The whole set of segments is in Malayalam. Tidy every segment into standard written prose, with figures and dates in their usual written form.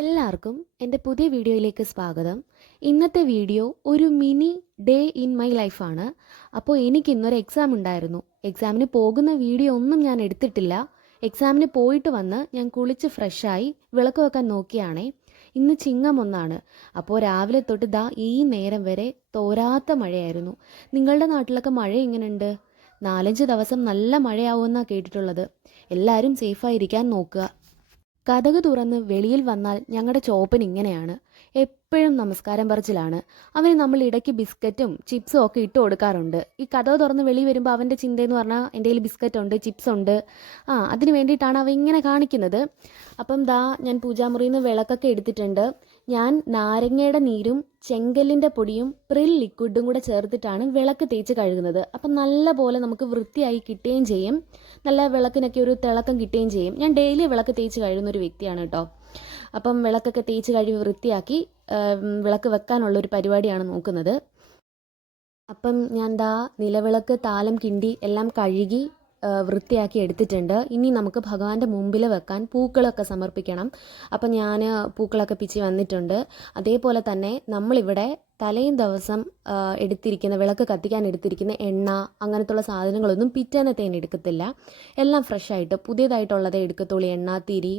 എല്ലാവർക്കും എൻ്റെ പുതിയ വീഡിയോയിലേക്ക് സ്വാഗതം. ഇന്നത്തെ വീഡിയോ ഒരു മിനി ഡേ ഇൻ മൈ ലൈഫാണ്. അപ്പോൾ എനിക്ക് ഇന്നൊരു എക്സാം ഉണ്ടായിരുന്നു. എക്സാമിന് പോകുന്ന വീഡിയോ ഒന്നും ഞാൻ എടുത്തിട്ടില്ല. എക്സാമിന് പോയിട്ട് വന്ന് ഞാൻ കുളിച്ച് ഫ്രഷായി വിളക്ക് വെക്കാൻ നോക്കിയാണേ. ഇന്ന് ചിങ്ങം ഒന്നാണ്. അപ്പോൾ രാവിലെ തൊട്ട് ദാ ഈ നേരം വരെ തോരാത്ത മഴയായിരുന്നു. നിങ്ങളുടെ നാട്ടിലൊക്കെ മഴ എങ്ങനെയുണ്ട്? 4-5 ദിവസം നല്ല മഴയാവുമെന്നാണ് കേട്ടിട്ടുള്ളത്. എല്ലാവരും സേഫായിരിക്കാൻ നോക്കുക. കതക് തുറന്ന് വെളിയിൽ വന്നാൽ ഞങ്ങളുടെ ചോപ്പൻ ഇങ്ങനെയാണ്. എപ്പോഴും നമസ്കാരം പറച്ചിലാണ്. അവന് നമ്മൾ ഇടയ്ക്ക് ബിസ്ക്കറ്റും ചിപ്സും ഒക്കെ ഇട്ട് കൊടുക്കാറുണ്ട്. ഈ കതക് തുറന്ന് വെളി വരുമ്പോൾ അവൻ്റെ ചിന്തയെന്ന് പറഞ്ഞാൽ എൻ്റെ കയ്യിൽ ബിസ്ക്കറ്റ് ഉണ്ട്, ചിപ്സ് ഉണ്ട്, അതിന് വേണ്ടിയിട്ടാണ് അവ ഇങ്ങനെ കാണിക്കുന്നത്. അപ്പം ദാ ഞാൻ പൂജാമുറിയിൽ നിന്ന് വിളക്കൊക്കെ എടുത്തിട്ടുണ്ട്. ഞാൻ നാരങ്ങയുടെ നീരും ചെങ്കല്ലിൻ്റെ പൊടിയും പ്രിൽ ലിക്വിഡും കൂടെ ചേർത്തിട്ടാണ് വിളക്ക് തേച്ച് കഴുകുന്നത്. അപ്പം നല്ല പോലെ നമുക്ക് വൃത്തിയായി കിട്ടുകയും ചെയ്യും. നല്ല വിളക്കിനൊക്കെ ഒരു തിളക്കം കിട്ടുകയും ചെയ്യും. ഞാൻ ഡെയിലി വിളക്ക് തേച്ച് കഴുകുന്ന ഒരു വ്യക്തിയാണ് കേട്ടോ. അപ്പം വിളക്കൊക്കെ തേച്ച് കഴുകി വൃത്തിയാക്കി വിളക്ക് വെക്കാനുള്ളൊരു പരിപാടിയാണ് നോക്കുന്നത്. അപ്പം ഞാൻ ദാ നിലവിളക്ക് താലം കിണ്ടി എല്ലാം കഴുകി വൃത്തിയാക്കി എടുത്തിട്ടുണ്ട്. ഇനി നമുക്ക് ഭഗവാന്റെ മുമ്പിൽ വെക്കാൻ പൂക്കളൊക്കെ സമർപ്പിക്കണം. അപ്പം ഞാൻ പൂക്കളൊക്കെ പിച്ചി വന്നിട്ടുണ്ട്. അതേപോലെ തന്നെ നമ്മളിവിടെ തലേയും ദിവസം എടുത്തിരിക്കുന്ന വിളക്ക് കത്തിക്കാൻ എടുത്തിരിക്കുന്ന എണ്ണ അങ്ങനത്തുള്ള സാധനങ്ങളൊന്നും പിറ്റേന്നത്തേന് എടുക്കത്തില്ല. എല്ലാം ഫ്രഷായിട്ട് പുതിയതായിട്ടുള്ളതേ എടുക്കത്തുള്ളൂ. എണ്ണ, തിരി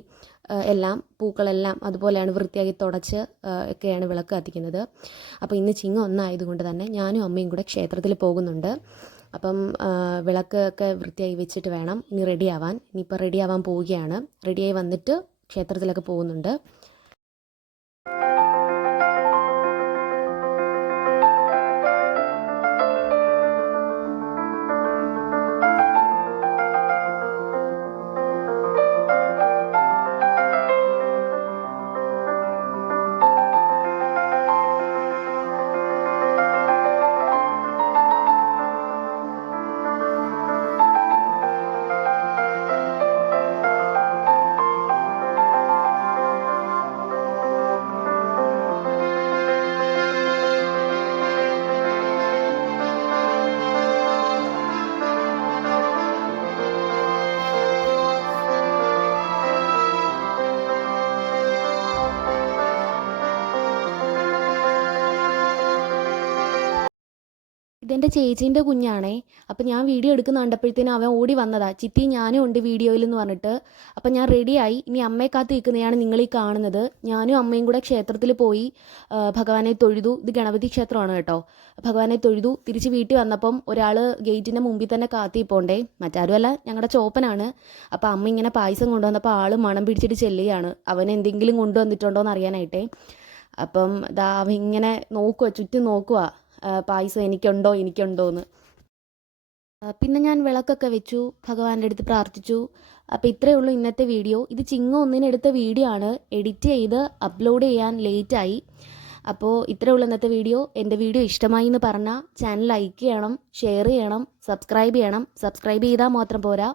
എല്ലാം പൂക്കളെല്ലാം അതുപോലെയാണ് വൃത്തിയാക്കി തുടച്ച് ഒക്കെയാണ് വിളക്ക് കത്തിക്കുന്നത്. അപ്പോൾ ഇന്ന് ചിങ്ങം ഒന്നായതുകൊണ്ട് തന്നെ ഞാനും അമ്മയും കൂടെ ക്ഷേത്രത്തിൽ പോകുന്നുണ്ട്. അപ്പം വിളക്കൊക്കെ വൃത്തിയായി വെച്ചിട്ട് വേണം ഇനി റെഡിയാവാൻ. ഇനിയിപ്പോൾ റെഡിയാവാൻ പോവുകയാണ്. റെഡിയായി വന്നിട്ട് ക്ഷേത്രത്തിലൊക്കെ പോകുന്നുണ്ട്. ഇതെൻ്റെ ചേച്ചീൻ്റെ കുഞ്ഞാണേ. അപ്പം ഞാൻ വീഡിയോ എടുക്കുന്ന കണ്ടപ്പോഴത്തേനും അവൻ ഓടി വന്നതാ, ചിത്തി ഞാനും ഉണ്ട് വീഡിയോയിൽ എന്ന് പറഞ്ഞിട്ട്. അപ്പം ഞാൻ റെഡിയായി. ഇനി അമ്മയെ കാത്ത് നിൽക്കുന്നതാണ് നിങ്ങളീ കാണുന്നത്. ഞാനും അമ്മയും കൂടെ ക്ഷേത്രത്തിൽ പോയി ഭഗവാനെ തൊഴുതു. ഇത് ഗണപതി ക്ഷേത്രമാണ് കേട്ടോ. ഭഗവാനെ തൊഴുതു. തിരിച്ച് വീട്ടിൽ വന്നപ്പം ഒരാൾ ഗേറ്റിൻ്റെ മുമ്പിൽ തന്നെ കാത്തിപ്പോണ്ടേ. മറ്റാരുമല്ല, ഞങ്ങളുടെ ചോപ്പനാണ്. അപ്പം അമ്മ ഇങ്ങനെ പായസം കൊണ്ടുവന്നപ്പോൾ ആൾ മണം പിടിച്ചിട്ട് ചെല്ലുകയാണ്. അവൻ എന്തെങ്കിലും കൊണ്ടുവന്നിട്ടുണ്ടോ എന്ന് അറിയാനായിട്ടേ. അപ്പം ദാ അവൻ ഇങ്ങനെ നോക്കുക, ചുറ്റും നോക്കുക, പായസം എനിക്കുണ്ടോ എന്ന്. പിന്നെ ഞാൻ വിളക്കൊക്കെ വെച്ചു, ഭഗവാന്റെ അടുത്ത് പ്രാർത്ഥിച്ചു. അപ്പോൾ ഇത്രയേ ഉള്ളൂ ഇന്നത്തെ വീഡിയോ. ഇത് ചിങ്ങം ഒന്നിന് എടുത്ത വീഡിയോ ആണ്. എഡിറ്റ് ചെയ്ത് അപ്ലോഡ് ചെയ്യാൻ ലേറ്റായി. അപ്പോൾ ഇത്രയേ ഉള്ളൂ ഇന്നത്തെ വീഡിയോ. എൻ്റെ വീഡിയോ ഇഷ്ടമായി എന്ന് പറഞ്ഞാൽ ചാനൽ ലൈക്ക് ചെയ്യണം, ഷെയർ ചെയ്യണം, സബ്സ്ക്രൈബ് ചെയ്യണം. സബ്സ്ക്രൈബ് ചെയ്താൽ മാത്രം പോരാ,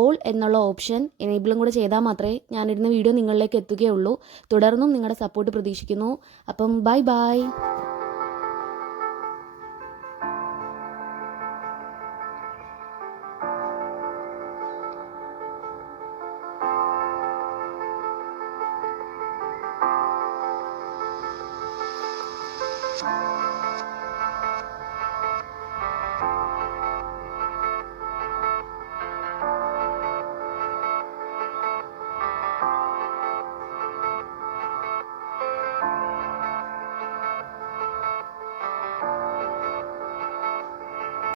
ഓൾ എന്നുള്ള ഓപ്ഷൻ എനേബിളും കൂടെ ചെയ്താൽ മാത്രമേ ഞാനിടുന്ന വീഡിയോ നിങ്ങളിലേക്ക് എത്തുകയുള്ളൂ. തുടർന്നും നിങ്ങളുടെ സപ്പോർട്ട് പ്രതീക്ഷിക്കുന്നു. അപ്പം ബൈ ബൈ.